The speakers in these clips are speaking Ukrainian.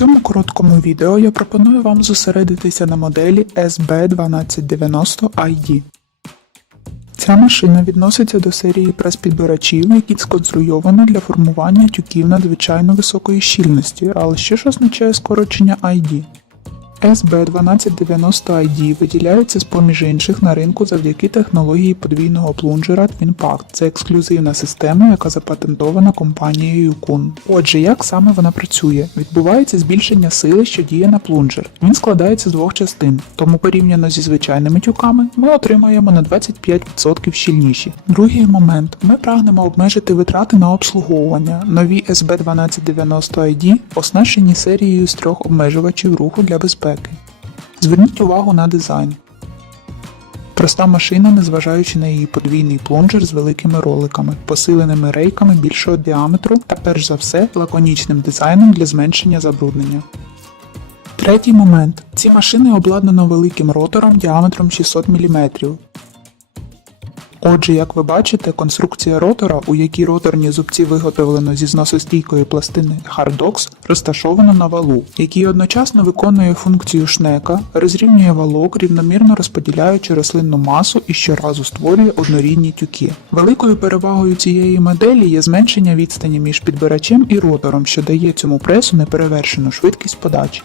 цьому короткому відео я пропоную вам зосередитися на моделі SB1290ID. Ця машина відноситься до серії прес-підбирачів, які сконструйовані для формування тюків надзвичайно високої щільності, але що ж означає скорочення ID? SB1290ID виділяється з поміж інших на ринку завдяки технології подвійного плунжера TwinPact. Це ексклюзивна система, яка запатентована компанією Kun. Отже, як саме вона працює? Відбувається збільшення сили, що діє на плунжер. Він складається з двох частин, тому порівняно зі звичайними тюками ми отримаємо на 25% щільніші. Другий момент: ми прагнемо обмежити витрати на обслуговування. Нові SB1290ID оснащені серією з трьох обмежувачів руху для безпеки. Зверніть увагу на дизайн. Проста машина, незважаючи на її подвійний плунжер з великими роликами, посиленими рейками більшого діаметру та перш за все лаконічним дизайном для зменшення забруднення. Третій момент. Ці машини обладнано великим ротором діаметром 600 мм. Отже, як ви бачите, конструкція ротора, у якій роторні зубці виготовлено зі зносостійкої пластини Hardox, розташована на валу, який одночасно виконує функцію шнека, розрівнює валок, рівномірно розподіляючи рослинну масу і щоразу створює однорідні тюки. Великою перевагою цієї моделі є зменшення відстані між підбирачем і ротором, що дає цьому пресу неперевершену швидкість подачі.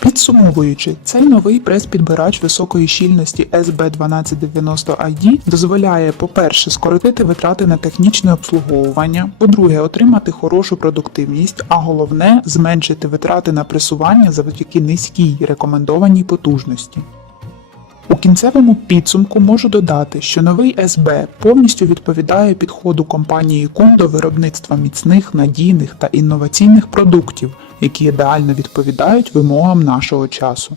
Підсумовуючи, цей новий прес-підбирач високої щільності SB1290ID дозволяє, по-перше, скоротити витрати на технічне обслуговування, по-друге, отримати хорошу продуктивність, а головне зменшити витрати на пресування завдяки низькій рекомендованій потужності. У кінцевому підсумку можу додати, що новий СБ повністю відповідає підходу компанії Kun до виробництва міцних, надійних та інноваційних продуктів, які ідеально відповідають вимогам нашого часу.